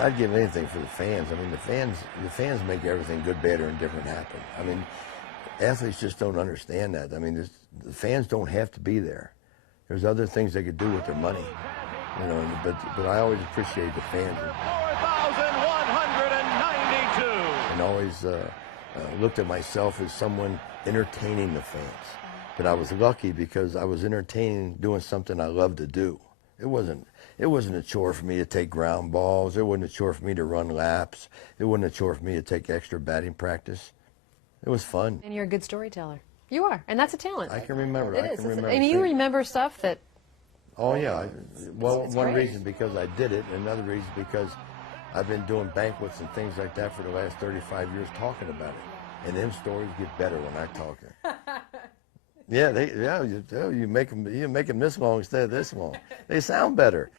I'd give anything for the fans. I mean, the fans make everything good, bad, or indifferent happen. I mean, athletes just don't understand that. I mean, the fans don't have to be there. There's other things they could do with their money, you know. But I always appreciate the fans. 4,192. And always looked at myself as someone entertaining the fans. But I was lucky because I was entertaining, doing something I love to do. It wasn't a chore for me to take ground balls. It wasn't a chore for me to run laps. It wasn't a chore for me to take extra batting practice. It was fun. And you're a good storyteller. You are, and that's a talent. I can remember. It is. And you remember stuff that... Oh, yeah. Well, one reason because I did it, and another reason because I've been doing banquets and things like that for the last 35 years talking about it. And them stories get better when I talk it. Yeah, you make them this long instead of this long. They sound better.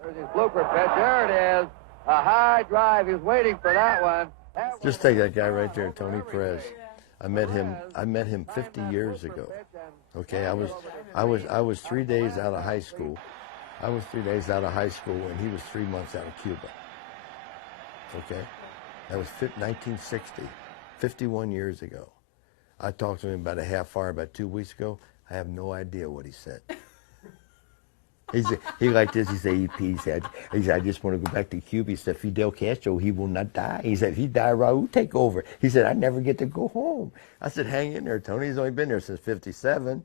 There's his blooper pitch. There it is. A high drive. He was waiting for that one. Just take that guy right there, Tony Perez. I met him 50 years ago. Okay, I was 3 days out of high school. I was 3 days out of high school, and he was 3 months out of Cuba. Okay, that was 1960, 51 years ago. I talked to him about a half hour about 2 weeks ago. I have no idea what he said. He like this. He said, he said, I just want to go back to Cuba. He said, Fidel Castro, he will not die. He said, if he died, Raul take over. He said, I never get to go home. I said, hang in there, Tony. He's only been there since '57.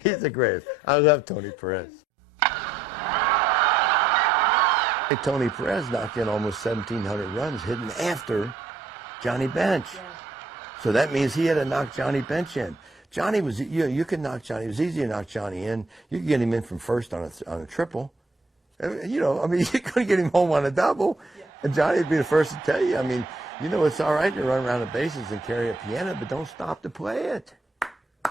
He's the greatest. I love Tony Perez. Tony Perez knocked in almost 1,700 runs hitting after Johnny Bench. So that means he had to knock Johnny Bench in. Johnny was, you could knock Johnny. It was easy to knock Johnny in. You could get him in from first on a triple. You know, I mean, you couldn't get him home on a double. And Johnny would be the first to tell you. I mean, you know, it's all right to run around the bases and carry a piano, but don't stop to play it.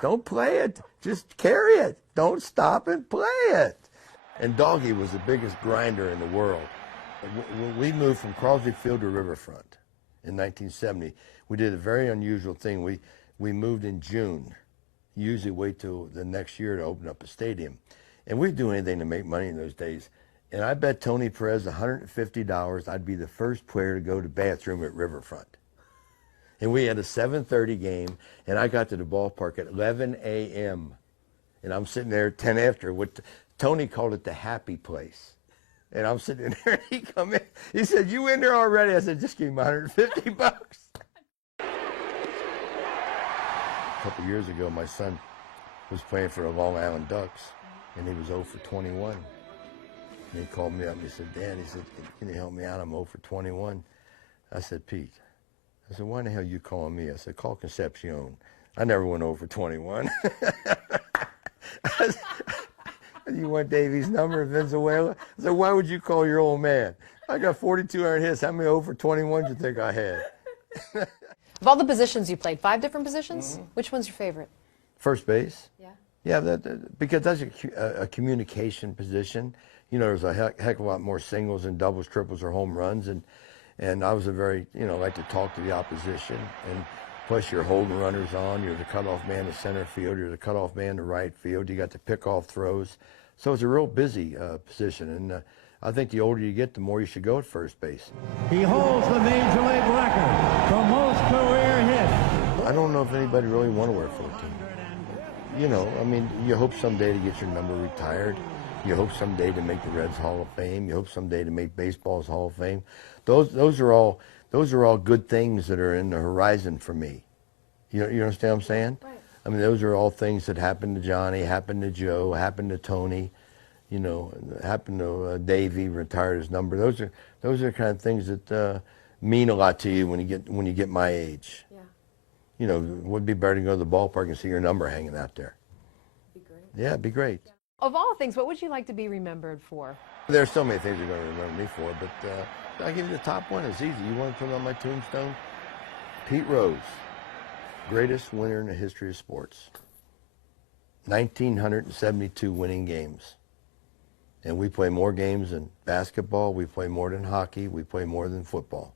Don't play it. Just carry it. Don't stop and play it. And Doggy was the biggest grinder in the world. When we moved from Crosby Field to Riverfront in 1970, we did a very unusual thing. We moved in June. You usually wait till the next year to open up a stadium. And we'd do anything to make money in those days. And I bet Tony Perez $150 I'd be the first player to go to the bathroom at Riverfront. And we had a 7:30 game, and I got to the ballpark at 11 a.m. And I'm sitting there at 10 after. Tony called it the happy place. And I'm sitting there, and he come in. He said, you in there already? I said, just give me $150. A couple years ago, my son was playing for the Long Island Ducks, and he was 0 for 21. And he called me up and he said, Dan, he said, can you help me out? I'm 0 for 21. I said, Pete. I said, why in the hell are you calling me? I said, call Concepcion. I never went 0 for 21. You want Davey's number in Venezuela? I said, why would you call your old man? I got 4,200 hits. How many 0 for 21 do you think I had? Of all the positions you played, 5 different positions? Mm-hmm. Which one's your favorite? First base. Yeah. Yeah, because that's a communication position. You know, there's a heck of a lot more singles and doubles, triples, or home runs. And I was a very, like to talk to the opposition. And plus you're holding runners on. You're the cutoff man to center field. You're the cutoff man to right field. You got to pick off throws. So it's a real busy position. And I think the older you get, the more you should go at first base. He holds the Major League record for most career hits. I don't know if anybody really want to wear 14. You know, I mean, you hope someday to get your number retired. You hope someday to make the Reds Hall of Fame. You hope someday to make baseball's Hall of Fame. Those are all good things that are in the horizon for me. You understand what I'm saying? Right. I mean, those are all things that happened to Johnny, happened to Joe, happened to Tony. Happened to Davey, retired his number. Those are the kind of things that mean a lot to you when you get my age. Yeah. It would be better to go to the ballpark and see your number hanging out there. Be great. Yeah, it'd be great. Yeah. Of all things, what would you like to be remembered for? There's so many things you're going to remember me for, but I'll give you the top one. It's easy. You want to put it on my tombstone? Pete Rose, greatest winner in the history of sports. 1,972 winning games. And we play more games than basketball, we play more than hockey, we play more than football.